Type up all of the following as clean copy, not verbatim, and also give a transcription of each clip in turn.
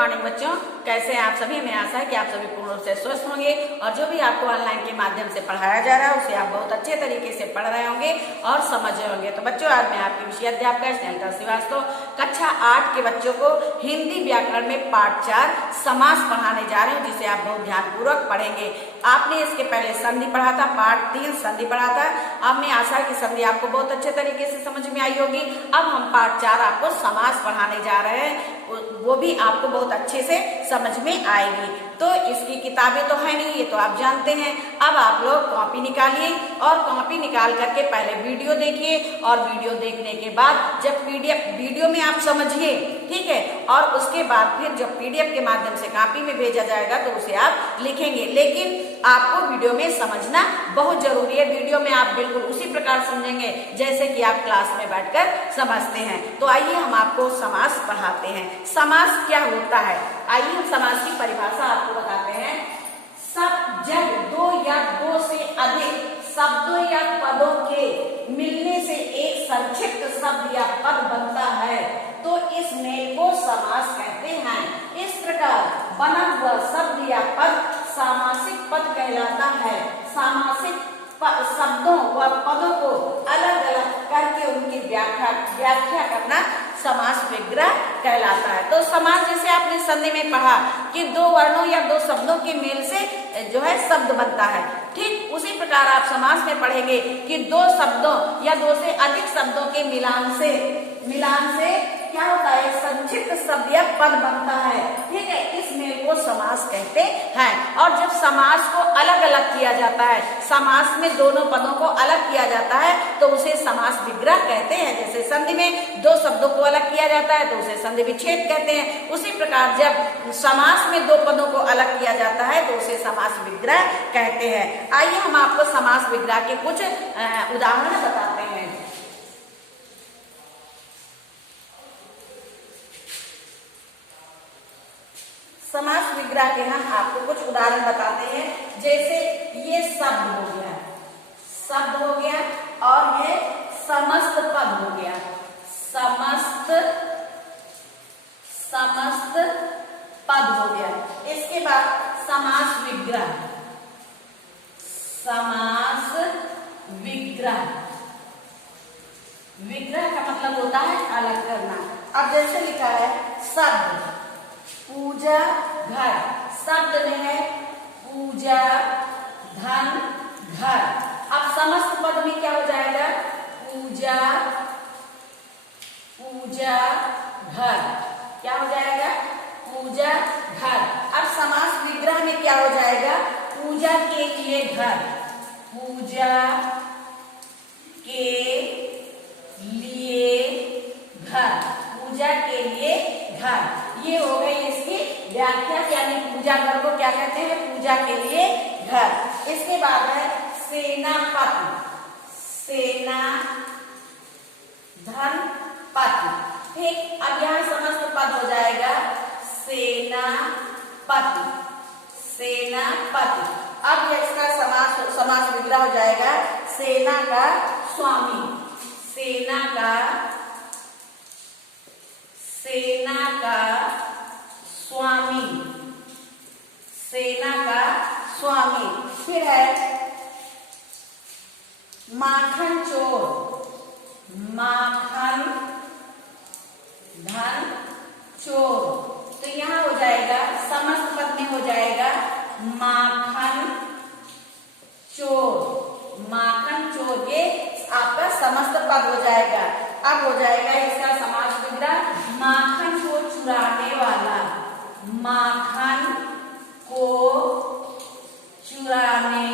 Morning बच्चों, कैसे हैं आप सभी। हमें आशा है कि आप सभी पूर्ण रूप से स्वस्थ होंगे और जो भी आपको ऑनलाइन के माध्यम से पढ़ाया जा रहा है उसे आप बहुत अच्छे तरीके से पढ़ रहे होंगे और समझ रहे होंगे। तो बच्चों, आज मैं आपकी विषय अध्यापिका स्नेहलता श्रीवास्तव कक्षा 8 के बच्चों को हिंदी व्याकरण में पाठ 4 समास पढ़ाने जा रहे हूँ, जिसे आप बहुत ध्यानपूर्वक पढ़ेंगे। आपने इसके पहले संधि पढ़ा था, पाठ 3 संधि पढ़ा था। अब मैं आशा है कि संधि आपको बहुत अच्छे तरीके से समझ में आई होगी। अब हम पाठ 4 आपको समास पढ़ाने जा रहे हैं, वो भी आपको बहुत अच्छे से समझ में आएगी। तो इसकी किताबें तो है नहीं, ये तो आप जानते हैं। अब आप लोग कॉपी निकालिए और कॉपी निकाल करके पहले वीडियो देखिए और वीडियो देखने के बाद जब वीडियो में आप समझिए, ठीक है, और उसके बाद फिर जब पीडीएफ के माध्यम से कॉपी में भेजा जाएगा तो उसे आप लिखेंगे। लेकिन आपको वीडियो में समझना बहुत जरूरी है। वीडियो में आप बिल्कुल उसी प्रकार समझेंगे जैसे कि आप क्लास में बैठकर समझते हैं। तो आइए हम आपको समास पढ़ाते हैं। समास क्या होता है, आइए हम समास की परिभाषा आपको बताते हैं। सब जब दो या दो से अधिक शब्दों या पदों के मिलने से एक संक्षिप्त शब्द या पद बनता है तो इस मेल को समास कहते हैं। इस प्रकार बना हुआ शब्द या पद सामासिक पद कहलाता है। सामासिक शब्दों व पदों को अलग अलग करके उनकी व्याख्या करना समास विग्रह कहलाता है। तो समास जैसे आपने संधि में पढ़ा कि दो वर्णों या दो शब्दों के मेल से जो है शब्द बनता है, ठीक उसी प्रकार आप समास में पढ़ेंगे कि दो शब्दों या दो से अधिक शब्दों के मिलान से क्या होता है, संक्षिप्त शब्द या पद बनता है, ठीक है। इस मेल को समास कहते हैं। और जब समास को अलग अलग किया जाता है, समास में दोनों पदों को अलग किया जाता है तो उसे समास विग्रह कहते हैं। जैसे संधि में दो शब्दों को अलग किया जाता है तो उसे संधि विच्छेद कहते हैं। उसी प्रकार जब समास में दो पदों को अलग किया जाता है तो उसे समास विग्रह कहते हैं। आइए हम आपको समास विग्रह के कुछ उदाहरण बताते हैं। समास विग्रह के हम आपको कुछ उदाहरण बताते हैं। जैसे ये शब्द हो गया, शब्द हो गया, और ये समस्त पद हो गया, समस्त पद हो गया। इसके बाद समास विग्रह, समास विग्रह, विग्रह का मतलब होता है अलग करना। अब जैसे लिखा है शब्द पूजा घर, शब्द में है पूजा धन घर। अब समस्त पद में क्या हो जाएगा, पूजा घर, क्या हो जाएगा, पूजा घर। अब समास विग्रह में क्या हो जाएगा, पूजा के लिए घर, पूजा के लिए घर, पूजा के लिए घर। ये हो गई इसकी व्याख्या, यानी पूजा घर को क्या कहते हैं, पूजा के लिए घर। इसके बाद है सेनापति, सेना धन पति, ठीक। अब यहाँ समस्त पद हो जाएगा सेनापति, सेनापति। अब इसका समास विग्रह हो जाएगा सेना का स्वामी, सेना का स्वामी, सेना का स्वामी। फिर है माखन चोर, माखन धन चोर। तो यहाँ हो जाएगा समस्त पद में हो जाएगा माखन चोर, माखन चोर, ये आपका समस्त पद हो जाएगा। अब हो जाएगा इसका समास विग्रह माखन को चुराने वाला, माखन को चुराने,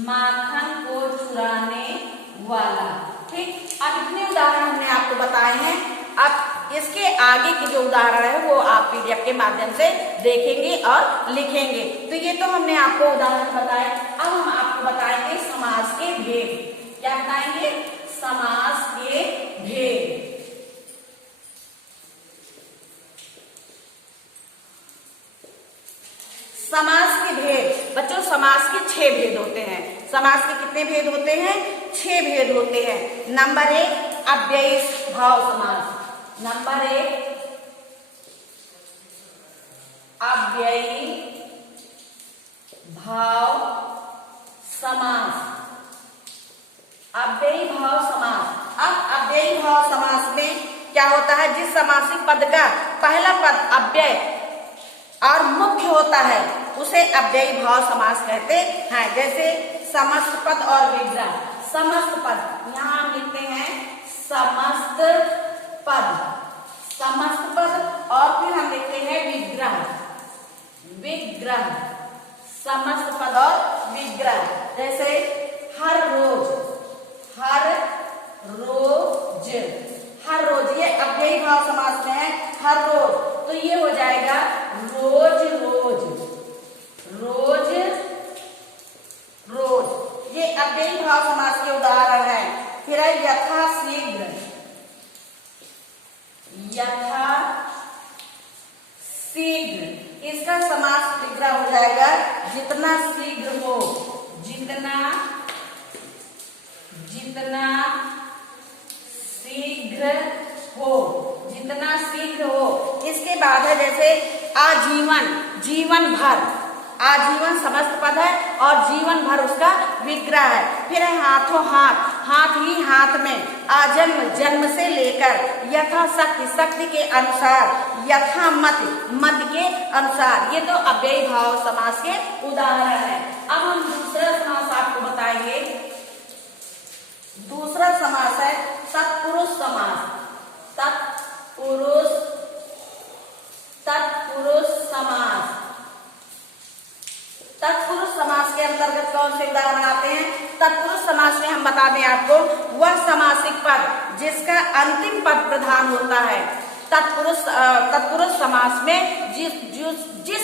माखन को चुराने वाला, ठीक। अब इतने उदाहरण हमने आपको बताए हैं। अब इसके आगे के जो उदाहरण है वो आप पीडीएफ के माध्यम से देखेंगे और लिखेंगे। तो ये तो हमने आपको उदाहरण बताए। अब हम आपको बताएंगे समास के भेद। क्या बताएंगे, समास के भेद। समास के भेद बच्चों, समास के 6 भेद होते हैं। समास के कितने भेद होते हैं, 6 भेद होते हैं। नंबर 1 अव्ययी भाव समास, नंबर 1 अव्ययी भाव समास। अव्ययी भाव समास। अब अव्ययी भाव समास में क्या होता है, जिस समासिक पद का पहला पद अव्यय और मुख्य होता है उसे अव्ययी भाव समास कहते हैं। जैसे समस्त पद और विग्रह। समस्त पद यहाँ हम लिखते हैं समस्त पद, समस्त पद, और फिर हम लिखते हैं विग्रह, विग्रह, समस्त पद और विग्रह। जैसे हर रोज, हर रोज, हर रोज, ये अव्ययी भाव समास में है। हर रोज तो ये हो जाएगा रोज रोज, रोज रोज। ये अव्ययी भाव समास के उदाहरण है। फिर है यथा शीघ्र, यथा शीघ्र, इसका समास विग्रह हो जाएगा जितना शीघ्र हो, जितना, जितना शीघ्र हो, जितना शीघ्र हो। इसके बाद है जैसे आजीवन, जीवन भर, आजीवन समस्त पद है और जीवन भर उसका विग्रह है। फिर है हाथों हाथ, हाथ ही हाथ में, आजन्म, जन्म से लेकर, यथा शक्ति, शक्ति के अनुसार, यथा मत, मत के अनुसार। ये तो अव्ययी भाव समास के उदाहरण है। अब हम दूसरा समास आपको बताएंगे। दूसरा समास है तत्पुरुष समास। तत्पुरुष, तत्पुरुष समास। तत्पुरुष समास के अंतर्गत कौन से उदाहरण आते हैं? तत्पुरुष समास में हम बता दें आपको, वह समासिक पद जिसका अंतिम पद प्रधान होता है। तत्पुरुष समास में जिस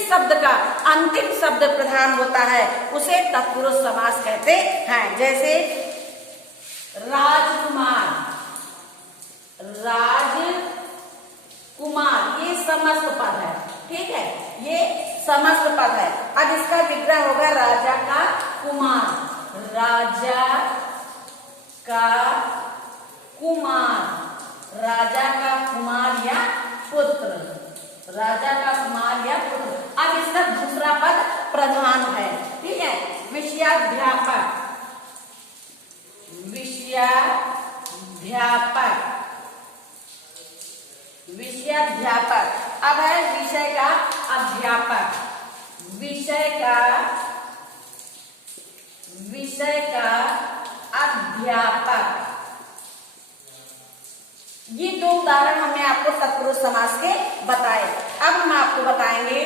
शब्द का अंतिम शब्द प्रधान होता है उसे तत्पुरुष समास कहते हैं। जैसे राजकुमार, राजकुमार, ये समस्त पद है, ठीक है, ये समस्त पद है। अब इसका विग्रह होगा राजा का कुमार, राजा का कुमार, राजा का कुमार या पुत्र, राजा का कुमार या पुत्र। अब इसका दूसरा पद प्रधान है, ठीक है। विषयाध्यापक, विषयाध्यापक, विषयाध्यापक। अब है विषय का अध्यापक, विषय का, विषय का अध्यापक। ये दो उदाहरण हमने आपको तत्पुरुष समास के बताए। अब हम आपको बताएंगे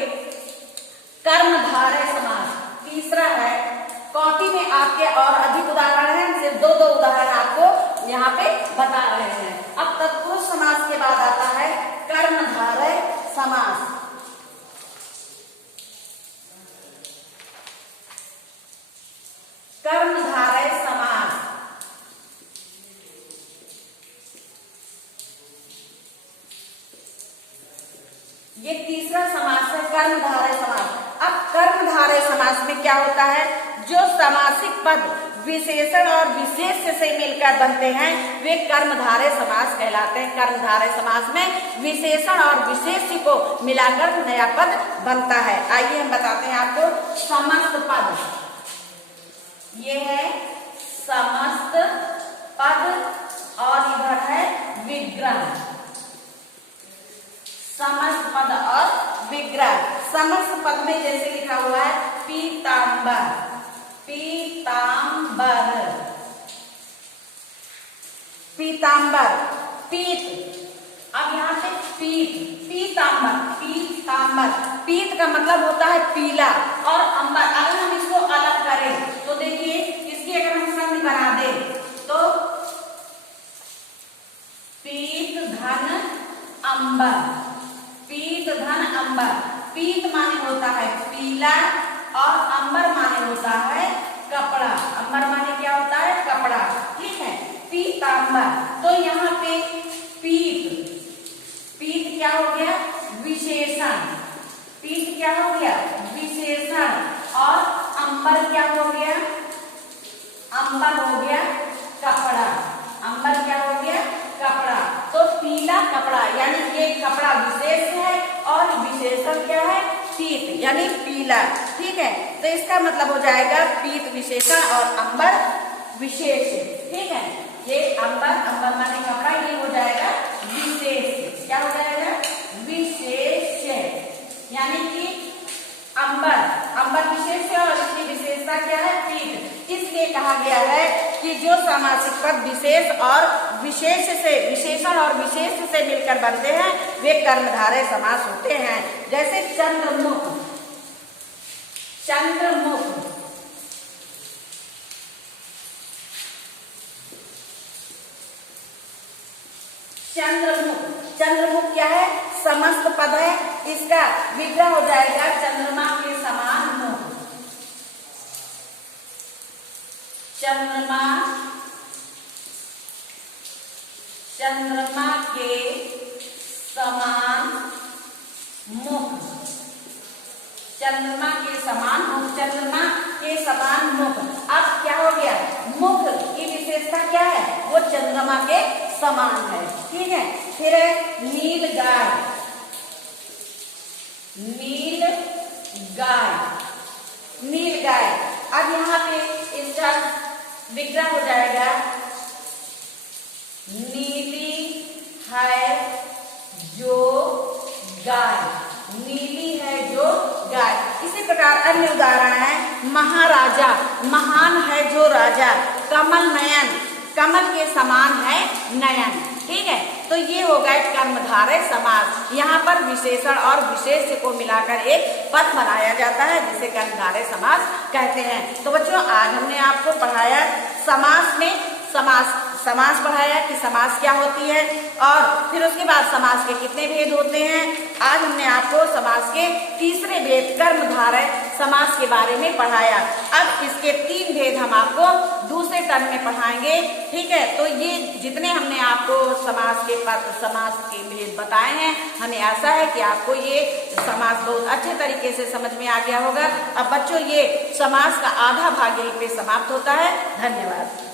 कर्मधारय समास। तीसरा है, कॉपी में आपके और अधिक उदाहरण हैं, सिर्फ दो दो उदाहरण आपको यहाँ पे बता रहे हैं। अब तत्पुरुष समास के बाद आता है कर्मधारय समास। कर्मधारय समास, ये तीसरा समास है कर्मधारय समास। अब कर्मधारय समास में क्या होता है, जो समासिक पद विशेषण और विशेष्य से मिलकर बनते हैं वे कर्मधारय समास कहलाते हैं। कर्मधारय समास में विशेषण और विशेष्य को मिलाकर नया पद बनता है। आइए हम बताते हैं आपको समस्त पद। ये है समस्त पद और इधर है विग्रह, समस्त पद और विग्रह। समस्त पद में जैसे लिखा हुआ है पीतांबर, पीतांबर, पीतांबर, पीत। अब यहाँ से पीत, पीतांबर, पीतांबर। पीत का मतलब होता है पीला, और अंबर, अगर हम इसको अलग करें तो देखिए, इसकी अगर हम संधि बना दें तो पीत धन अंबर, पीत धन अंबर। पीत माने होता है पीला और अंबर माने होता है कपड़ा। अंबर माने क्या होता है? कपड़ा, ठीक है। पीतांबर, तो यहाँ पे पीत, पीत क्या हो गया? विशेषण। पीत क्या हो गया? विशेषण। और अंबर क्या हो गया? अंबर हो गया कपड़ा। अंबर क्या हो गया? कपड़ा। तो पीला कपड़ा, यानी ये कपड़ा विशेष है और विशेषण क्या है? पीत यानी पीला। ठीक है, तो इसका मतलब हो जाएगा पीत विशेषण और अंबर विशेष। ठीक है, ये अंबर माने कपड़ा, ये हो जाएगा विशेष। क्या हो जाएगा? विशेष, यानी कि अंबर विशेष है और इसकी विशेषता क्या है? पीत। इसलिए कहा गया है कि जो समासिक पद विशेष और विशेष से, विशेषण और विशेष से मिलकर बनते हैं वे कर्मधारय समास होते हैं। जैसे चंद्रमुख, चंद्रमुख, चंद्रमुख, चंद्रमुख क्या है? समस्त पद है, इसका विग्रह हो जाएगा चंद्रमा के समान मुख। चंद्रमा, चंद्रमा के समान मुख, चंद्रमा के समान मुख, चंद्रमा के समान मुख। अब क्या हो गया? मुख की विशेषता क्या है? वो चंद्रमा के समान है। ठीक है, फिर है नील गाय, नील गाय, नील गाय। अब यहाँ पे इसका विग्रह हो जाएगा नीली है जो गाय, नीली है जो गाय। इसी प्रकार अन्य उदाहरण है महाराजा, महान है जो राजा। कमल नयन, कमल के समान है नयन। ठीक है, तो ये हो गए कर्मधारय समास। यहाँ पर विशेषण और विशेष को मिलाकर एक पद बनाया जाता है जिसे कर्मधारय समास कहते हैं। तो बच्चों, आज हमने आपको पढ़ाया समास में समास पढ़ाया कि समास क्या होती है और फिर उसके बाद समास के कितने भेद होते हैं। आज हमने आपको समास के तीसरे भेद कर्मधारय समास के बारे में पढ़ाया। अब इसके 3 भेद हम आपको दूसरे टर्म में पढ़ाएंगे। ठीक है, तो ये जितने हमने आपको समास के भेद बताए हैं, हमें आशा है कि आपको ये समास बहुत अच्छे तरीके से समझ में आ गया होगा। अब बच्चों, ये समास का आधा भाग यहीं पे समाप्त होता है। धन्यवाद।